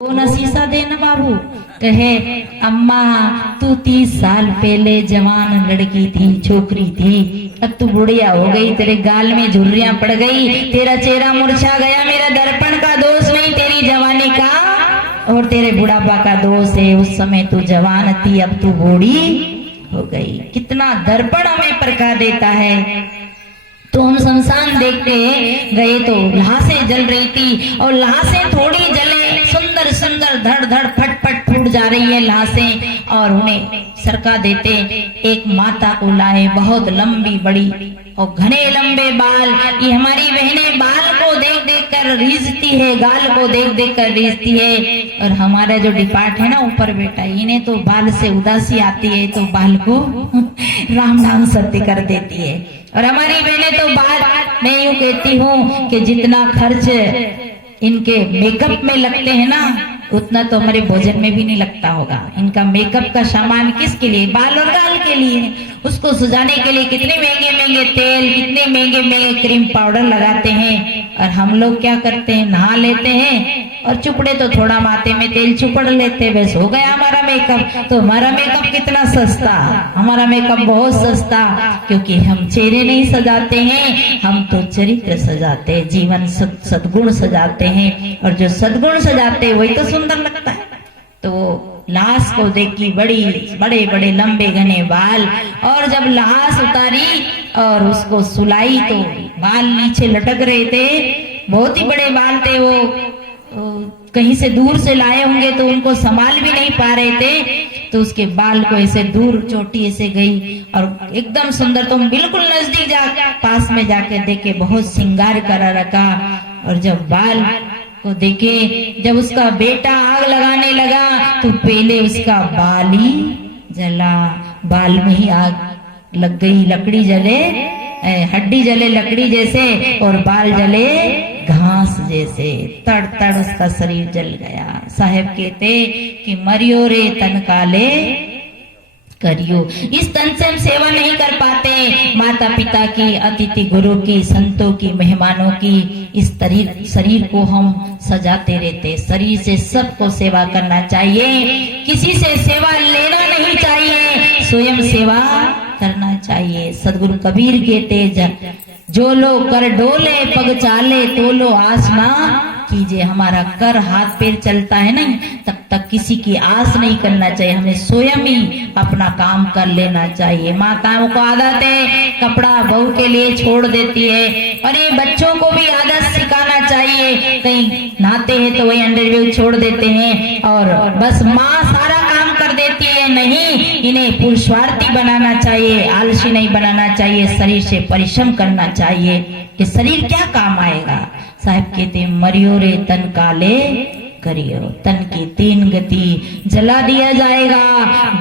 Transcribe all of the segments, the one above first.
वो न शीशा देना बाबू। कहे अम्मा तू 30 साल पहले जवान लड़की थी, छोकरी थी, अब तू बुढ़िया हो गई, तेरे गाल में झुर्रियां पड़ गई, तेरा चेहरा मुरझा गया। मेरा दर्पण का दोष नहीं, तेरी जवानी का और तेरे बुढ़ापा का दोष है। उस समय तू जवान थी, अब तू बूढ़ी हो गई। कितना दर्पण हमें परखा देता है। तो हम शमशान देखते गए तो लाशें जल रही थी और लाशें थोड़ी जले, सुंदर सुंदर धड़ धड़ फट फट फूट जा रही है लाशें, और उन्हें सरका देते। एक माता को लाए, बहुत लंबी बड़ी और घने लंबे बाल। ये हमारी बहनें बाल को देख देख कर रीझती है, गाल को देख देख कर रीझती है। और हमारा जो डिपार्ट है ना ऊपर बेटा, इन्हें तो बाल से उदासी आती है तो बाल को राम नाम सत्य कर देती है। और हमारी बहनें तो बाल, मैं यूं कहती हूँ कि जितना खर्च इनके मेकअप में लगते हैं ना, उतना तो हमारे भोजन में भी नहीं लगता होगा। इनका मेकअप का सामान किसके लिए? बाल और गाल के लिए। उसको सजाने के लिए कितने महंगे महंगे तेल, कितने महंगे महंगे क्रीम पाउडर लगाते हैं। और हम लोग क्या करते हैं, नहा लेते हैं और चुपड़े तो थोड़ा माथे में तेल चुपड़ लेते हैं, बस हो गया हमारा मेकअप। तो हमारा मेकअप कितना सस्ता, हमारा मेकअप बहुत सस्ता, क्योंकि हम चेहरे नहीं सजाते हैं, हम तो चरित्र सजाते हैं, जीवन सद्गुण सजाते हैं। और जो सद्गुण सजाते हैं वही तो सुंदर लगता है। तो लाश को देखी, बड़े बड़े लंबे घने बाल, और जब लाश उतारी और उसको सुलाई तो बाल नीचे लटक रहे थे, बहुत ही बड़े बाल थे। वो कहीं से दूर से लाए होंगे तो उनको संभाल भी नहीं पा रहे थे, तो उसके बाल को ऐसे दूर चोटी ऐसे गई और एकदम सुंदर। तुम बिल्कुल नजदीक जा पास में जाके देखे, बहुत श्रृंगार करा रखा। और जब बाल को देखे, जब उसका बेटा आग लगाने लगा तो पहले उसका बाल ही जला, बाल में ही आग लग गई। लकड़ी जले, हड्डी जले लकड़ी जैसे, और बाल जले घास जैसे, तड़ तड़ उसका शरीर जल गया। साहब कहते कि मरियो रे तन काले करियो। इस तन से हम सेवा नहीं कर पाते, माता पिता की, अतिथि गुरु की, संतों की, मेहमानों की। इस शरीर को हम सजाते रहते। शरीर से सबको सेवा करना चाहिए, किसी से सेवा लेना नहीं चाहिए, स्वयं सेवा करना चाहिए। सदगुरु कबीर कहते, जो लो कर डोले पग चाले, तो लो आस ना कीजिए। हमारा कर हाथ पैर चलता है नहीं, तब तक किसी की आस नहीं करना चाहिए, हमें स्वयं ही अपना काम कर लेना चाहिए। माताओं को आदत है कपड़ा बहू के लिए छोड़ देती है, और ये बच्चों को भी आदत सिखाना चाहिए। कहीं नहाते हैं तो वही अंडरवेयर छोड़ देते हैं और बस माँ सारा काम कर देती है। नहीं, इन्हें पुरुषार्थी बनाना चाहिए, आलसी नहीं बनाना चाहिए, शरीर से परिश्रम करना चाहिए कि शरीर क्या काम आएगा। साहब कहते मरियो रे तन काले करियो। तन की 3 गति, जला दिया जाएगा,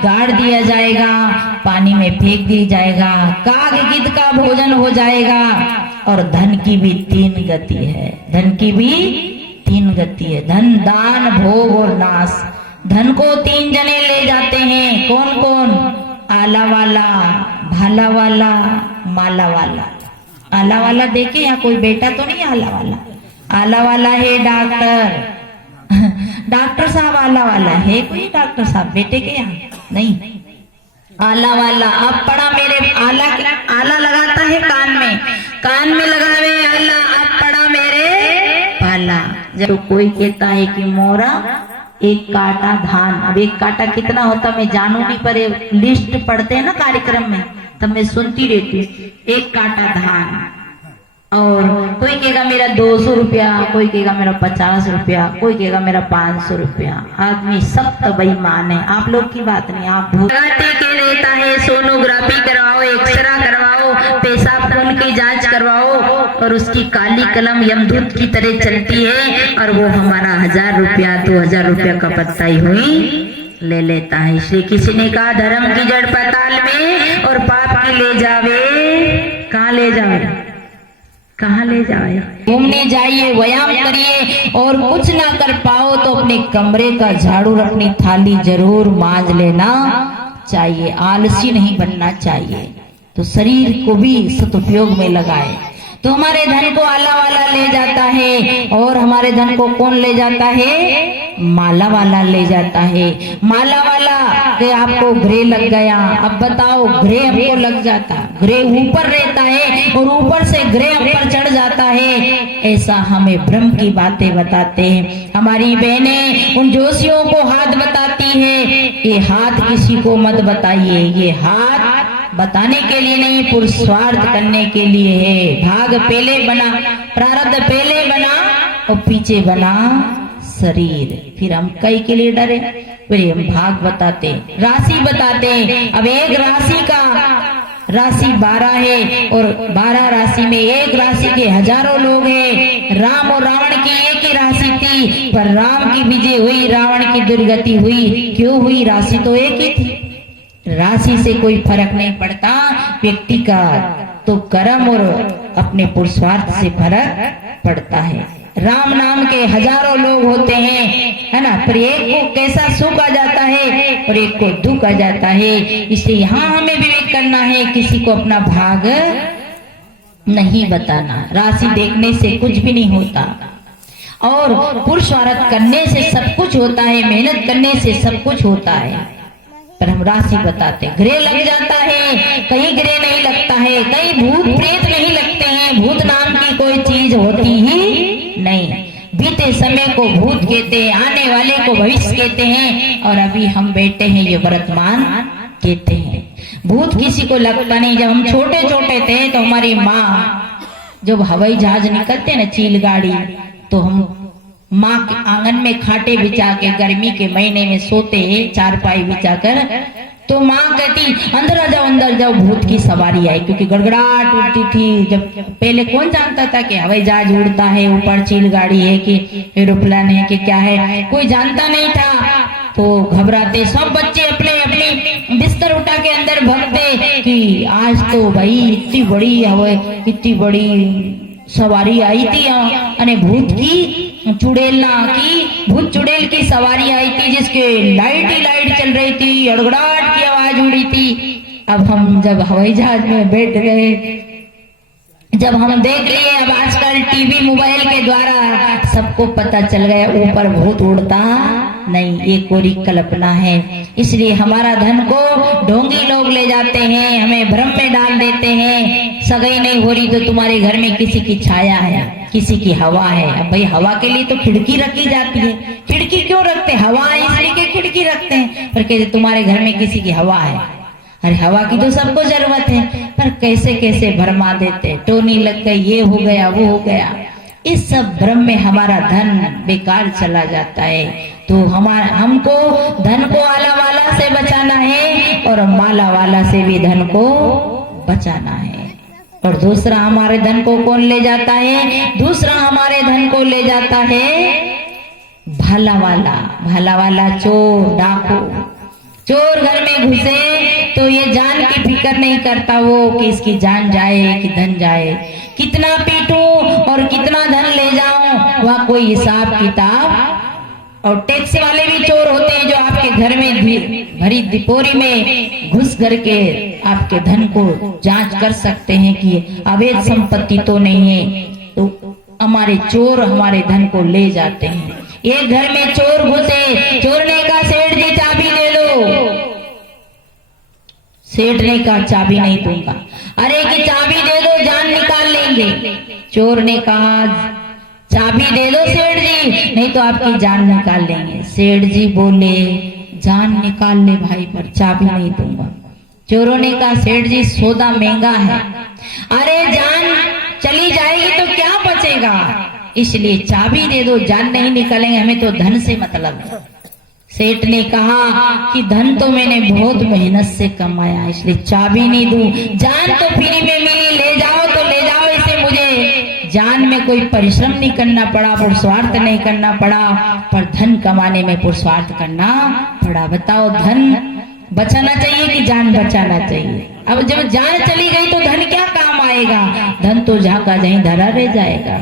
गाड़ दिया जाएगा, पानी में फेंक दिया जाएगा, काग गिद्ध का भोजन हो जाएगा। और धन की भी 3 गति है, धन की भी 3 गति है। धन, दान, भोग और नाश। धन को 3 जने ले जाते हैं, कौन कौन? आला वाला, भाला वाला, माला वाला। आला वाला देखे, यहाँ कोई बेटा तो नहीं आला वाला? आला वाला है डॉक्टर, डॉक्टर साहब आला वाला है कोई? डॉक्टर साहब बेटे के यहाँ नहीं, आला वाला। अब पढ़ा मेरे आला लगाता है कान में लगावे आला, अब पढ़ा मेरे पाला। जब कोई कहता है कि मोरा 1 काटा धान, अब 1 काटा कितना होता मैं जानू नहीं, पर लिस्ट पढ़ते हैं ना कार्यक्रम में, तब मैं सुनती रहती हूँ। 1 काटा धान, और कोई कहेगा मेरा 200 रुपया, कोई कहेगा मेरा 50 रुपया, कोई कहेगा मेरा 500 रुपया। आदमी सब तो बेईमान है, आप लोग की बात नहीं। आप लगाते के रहता है, सोनोग्राफी करवाओ, एक्सरा करवाओ, पेशाब खून की जांच करवाओ, और उसकी काली कलम यमदूत की तरह चलती है, और वो हमारा 1000 रुपया 2000 रुपया का पत्ता ही हुई ले लेता है। इसलिए किसी ने कहा धर्म की जड़ पाताल में और पाप की ले जावे। कहाँ ले जावे? कहाँ ले जाए? घूमने जाइए, व्यायाम करिए, और कुछ ना कर पाओ तो अपने कमरे का झाड़ू, अपनी थाली जरूर मांज लेना चाहिए। आलसी नहीं बनना चाहिए। तो शरीर को भी सदुपयोग में लगाए। तो हमारे धन को आला वाला ले जाता है और हमारे धन को कौन ले जाता है? माला वाला ले जाता है। माला वाला के आपको ग्रह लग गया, अब बताओ ग्रह हमको लग जाता, ग्रह ऊपर रहता है और ऊपर से ग्रह ऊपर चढ़ जाता है, ऐसा हमें ब्रह्म की बातें बताते हैं। हमारी बहनें उन जोशियों को हाथ बताती है, ये हाथ किसी को मत बताइए, ये हाथ बताने के लिए नहीं, पुरुषार्थ करने के लिए है। भाग पहले बना, प्रारब्ध पहले बना और पीछे बना शरीर, फिर हम कई के लिए डरे, फिर हम भाग बताते, राशि बताते। अब एक राशि का राशि 12 है और 12 राशि में एक राशि के हजारों लोग हैं। राम और रावण की एक ही राशि थी, पर राम की विजय हुई, रावण की दुर्गति हुई। क्यों हुई? राशि तो एक ही थी। राशि से कोई फर्क नहीं पड़ता, व्यक्ति का तो कर्म और अपने पुरुषार्थ से फर्क पड़ता है। राम नाम के हजारों लोग होते हैं, है ना, पर एक को कैसा सुख आ जाता है और एक को दुख आ जाता है। इसलिए यहाँ हमें विवेक करना है, किसी को अपना भाग नहीं बताना। राशि देखने से कुछ भी नहीं होता और पुरुषार्थ करने से सब कुछ होता है, मेहनत करने से सब कुछ होता है, पर हम राशि बताते। ग्रह लग जाता है, कहीं ग्रह नहीं लगता है, कहीं भूत प्रेत नहीं लगते हैं, भूत नाम की कोई चीज होती ही नहीं। बीते समय को भूत कहते हैं, आने वाले को भविष्य कहते हैं, और अभी हम बैठे हैं ये वर्तमान कहते हैं। भूत किसी को लगता नहीं। जब हम छोटे छोटे थे तो हमारी माँ, जब हवाई जहाज निकलते ना, चील गाड़ी, तो हम माँ के आंगन में खाटे बिछा के गर्मी के महीने में सोते हैं, चारपाई बिछाकर, तो माँ कहती अंदर जाओ भूत की सवारी आई, क्योंकि गड़गड़ाहट उठती थी। जब पहले कौन जानता था कि हवाई जहाज उड़ता है, ऊपर चील गाड़ी है कि एरोप्लेन है कि क्या है, कोई जानता नहीं था। तो घबराते सब बच्चे अपने अपने बिस्तर उठा के अंदर भागते कि आज तो भाई इतनी बड़ी हवाई, इतनी बड़ी सवारी आई थी, अने भूत की चुड़ैल की सवारी आई थी, जिसके लाइट ही लाइट चल रही थी, अड़गड़ाहट की आवाज उड़ी थी। अब हम जब हवाई जहाज में बैठ गए, जब हम देख लिए, अब आजकल टीवी मोबाइल के द्वारा सबको पता चल गया ऊपर भूत उड़ता नहीं, ये कोरी कल्पना है। इसलिए हमारा धन को ढोंगी लोग ले जाते हैं, हमें भ्रम में डाल देते हैं। सगाई नहीं हो रही तो तुम्हारे घर में किसी की छाया है, किसी की हवा है। अब भाई हवा के लिए तो खिड़की रखी जाती है, खिड़की क्यों रखते? हवा है इसलिए कि खिड़की रखते हैं, पर कहते तुम्हारे घर में किसी की हवा है। अरे हवा की तो सबको जरूरत है, पर कैसे कैसे भरमा देते, टोनी लग गई, ये हो गया वो हो गया। इस सब भ्रम में हमारा धन बेकार चला जाता है। तो हमको धन को आला वाला से बचाना है और माला वाला से भी धन को बचाना है। और दूसरा हमारे धन को कौन ले जाता है? दूसरा हमारे धन को ले जाता है भाला वाला। भाला वाला चोर, डाकू। चोर घर में घुसे तो ये जान की फिक्र नहीं करता वो कि इसकी जान जाए कि धन जाए, कितना पीटूं और कितना धन ले जाऊं, वहां कोई हिसाब किताब। और टैक्स वाले भी चोर होते हैं जो आपके घर में भरी दिपोरी में घुस करके आपके धन को जांच कर सकते हैं कि अवैध संपत्ति तो नहीं है। तो हमारे चोर हमारे धन को ले जाते हैं। एक घर में चोर घुसे, चोर ने कहा सेठ जी चाबी दे दो। सेठ ने कहा चाबी नहीं दूंगा। अरे कि चाबी दे दो जान निकाल लेंगे। चोर ने कहा चाबी दे दो सेठ जी, नहीं तो आपकी जान निकाल लेंगे। सेठ जी बोले जान निकाल ले भाई, पर चाबी नहीं दूंगा। चोरों ने कहा सेठ जी सौदा महंगा है। अरे जान चली जाएगी तो क्या बचेगा, इसलिए चाबी दे दो, जान नहीं निकालेंगे, हमें तो धन से मतलब है। सेठ ने कहा कि धन तो मैंने बहुत मेहनत से कमाया, इसलिए चाबी नहीं दूं, जान तो फ्री में मिली, ले जाओ तो ले जाओ, इसे मुझे जान में कोई परिश्रम नहीं करना पड़ा, पुरुषार्थ नहीं करना पड़ा, पर धन कमाने में पुरुषार्थ करना पड़ा। बताओ धन बचाना चाहिए कि जान बचाना चाहिए? अब जब जान चली गई तो धन क्या काम आएगा? धन तो जहाँ का जहीं धरा रह जाएगा।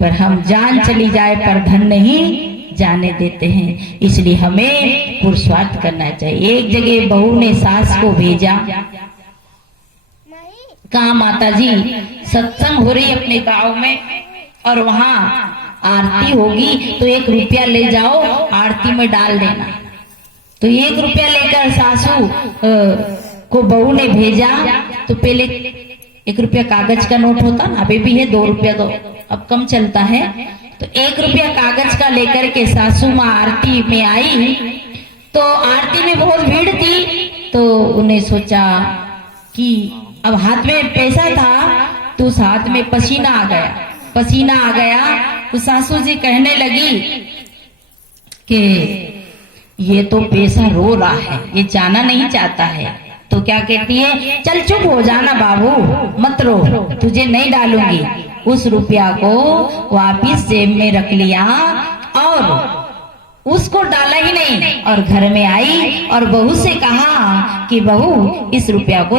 पर हम जान चली जाए पर धन नहीं जाने देते हैं, इसलिए हमें पुरुषार्थ करना चाहिए। एक जगह बहू ने सास को भेजा, कहा माता जी सत्संग हो रही अपने गांव में और वहां आरती होगी तो 1 रुपया ले जाओ आरती में डाल देना। तो 1 रुपया लेकर सासू को बहू ने भेजा। तो पहले 1 रुपया कागज का नोट होता ना, अभी भी है 2 रुपया तो अब कम चलता है। तो 1 रुपया कागज का लेकर के सासू माँ आरती में आई। तो आरती में बहुत भीड़ थी, तो उन्हें सोचा कि अब हाथ में पैसा था तो उस हाथ में पसीना आ गया। तो सासू जी कहने लगी कि ये तो पैसा रो रहा है, ये जाना नहीं चाहता है। तो क्या कहती है, चल चुप हो जाना बाबू, मत रो, तुझे नहीं डालूंगी। उस रुपया को वापिस जेब में रख लिया और उसको डाला ही नहीं और घर में आई और बहू से कहा कि बहू इस रुपया को